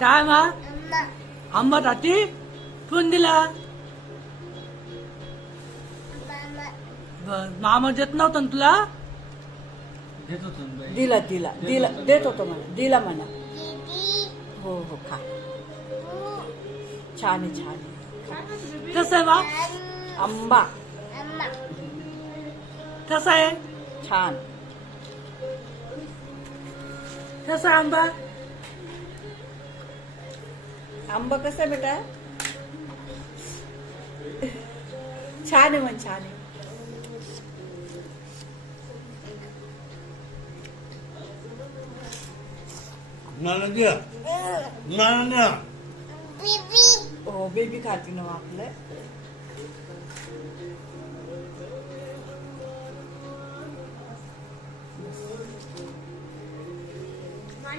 काय मा आंबा ताती कोण दिला मामा देत नव्हता ना तुला देत होतो ना बाई. दिला दिला दिला देत होतो मला दिला म्हणा हो हो खा छान आहे छान आहे कसं आहे बा आंबा कसा आहे छान कसा आंबा आंबा कसा आहे बेटा छान आहे म्हण छान आहे नाना द्या हो बेबी खाती ना आपलं